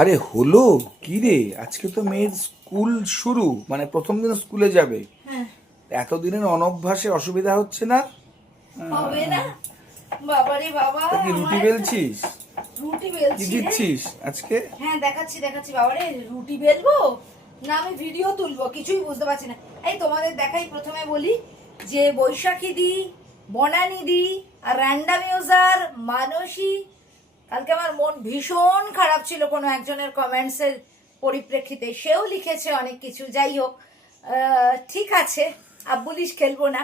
আরে হলো কি রে, আজকে তো মেয়ের স্কুল শুরু, মানে প্রথম দিন স্কুলে যাবে। হ্যাঁ, এতদিনের অনভ্যাসে অসুবিধা হচ্ছে না? হবে না। বাবারে বাবা, তা কি রুটি আমার বেলছিস? রুটি কি বেলছি রে। দিচ্ছিস আজকে? হ্যাঁ, দেখাচ্ছি দেখাচ্ছি। বাবারে, রুটি বেলবো না আমি ভিডিও তুলবো কিছুই বুঝতে পারছি না। এই তোমাদের দেখাই, প্রথমে বলি যে বৈশাখী দি, বনানী দি আর র্যান্ডাম ইউজার মানসী, কালকে আমার মন ভীষণ খারাপ ছিল কোনো একজনের কমেন্টসের পরিপ্রেক্ষিতে, সেও লিখেছে অনেক কিছু। যাই হোক, ঠিক আছে, আব্বুলিশ খেলবো না।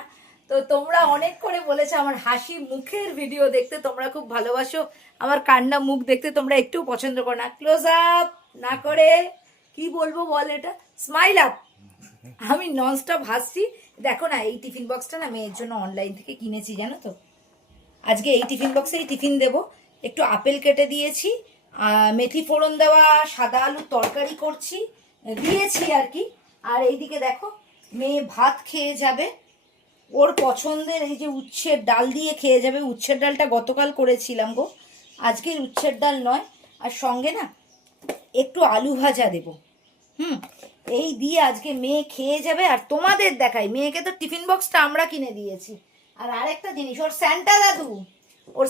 তো তোমরা অনেক করে বলেছো আমার হাসি মুখের ভিডিও দেখতে তোমরা খুব ভালোবাসো, আমার কান্না মুখ দেখতে তোমরা একটু পছন্দ করো না। ক্লোজ আপ না করে কি বলবো বল, এটা স্মাইল আপ। আমি ননস্টপ হাসছি। দেখো না, এই টিফিন বক্সটা না মেয়ের জন্য অনলাইন থেকে কিনেছি, জানো তো। আজকে এই টিফিন বক্সেই টিফিন দেব। একটু আপেল কেটে দিয়েছি, মেথি ফোড়ন দেওয়া সাদা আলুর তরকারি করছি, দিয়েছি আর কি। আর এইদিকে দেখো, মেয়ে ভাত খেয়ে যাবে, ওর পছন্দের এই যে উচ্ছের ডাল দিয়ে খেয়ে যাবে। উচ্ছের ডালটা গতকাল করেছিলাম গো, আজকের উচ্ছের ডাল নয়। আর সঙ্গে না একটু আলু ভাজা দেবো। হুম, এই দিয়ে আজকে মেয়ে খেয়ে যাবে। আর তোমাদের দেখাই, মেয়েকে তো টিফিন বক্সটা আমরা কিনে দিয়েছি। আর আরেকটা জিনিস, ওর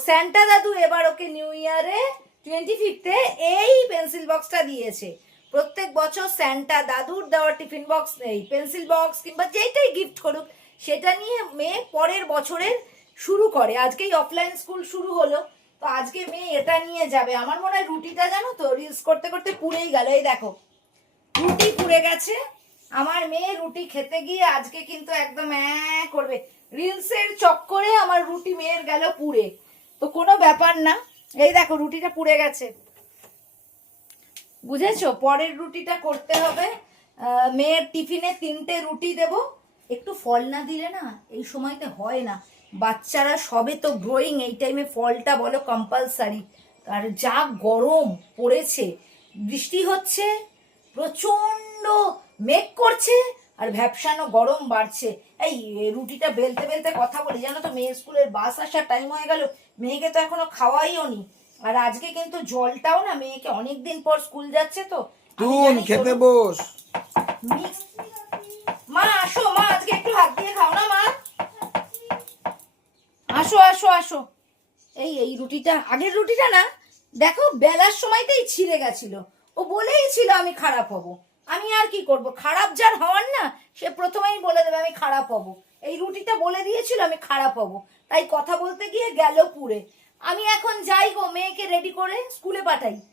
স্যান্টা দাদু এবার ওকে নিউ ইয়ারে 25-এ এই পেন্সিল বক্সটা দিয়েছে। প্রত্যেক বছর স্যান্টা দাদুর দেওয়া টিফিন বক্স নেই, পেন্সিল বক্স কিংবা যেটাই গিফট করুক সেটা নিয়ে মেয়ে পরের বছরের শুরু করে। আজকেই অফলাইন স্কুল শুরু হলো, তো আজকে মেয়ে এটা নিয়ে যাবে। আমার মনে হয় রুটিটা জানো তো রিলস করতে করতে পুড়েই গেল। এই দেখো, রুটি পুড়ে গেছে। আমার মেয়ে রুটি খেতে গিয়ে আজকে কিন্তু একদম করবে, রিলসের চক্করে আমার রুটি মেয়ের গেল পুড়ে। তো কোনো ব্যাপার না, এই দেখো রুটিটা পুড়ে গেছে, বুঝেছো। পরের রুটিটা করতে হবে। মেয়ের টিফিনে 3টে রুটি দেব। একটু ফল না দিলে না এই সময়তে হয় না। বাচ্চারা সবে তো গ্রোয়িং, এই টাইমে ফলটা বলো কম্পালসারি। আর যা গরম পড়েছে, বৃষ্টি হচ্ছে, প্রচন্ড মেঘ করছে, আর ভ্যাপসানো গরম বাড়ছে। এই রুটিটা বেলতে বেলতে কথা বলি, জানো তো মেয়ের স্কুলের বাস আসার টাইম হয়ে গেল। মেয়েকে তো এখনো খাওয়াইও নি। আর আজকে কিন্তু জলটাও না, মেয়েকে অনেকদিন পর স্কুল যাচ্ছে তো। আমি তুন জানি খেতে বস। মা আসো, মা আজকে একটু হাত দিয়ে খাও না মা। আসো আসো আসো। এই রুটিটা, আগের রুটিটা না দেখো বেলার সময়তেই ছিঁড়ে গেছিল। ও বলেই ছিল আমি খারাপ হব। আমি আর কি করব, খারাপ যার হওয়ার না সে প্রথমেই বলে দেবে আমি খারাপ হব। এই রুটিটা বলে দিয়েছিল আমি খারাপ হব, তাই কথা বলতে গিয়ে গেল পুড়ে। আমি এখন যাই গো, মেয়েকে রেডি করে স্কুলে পাঠাই।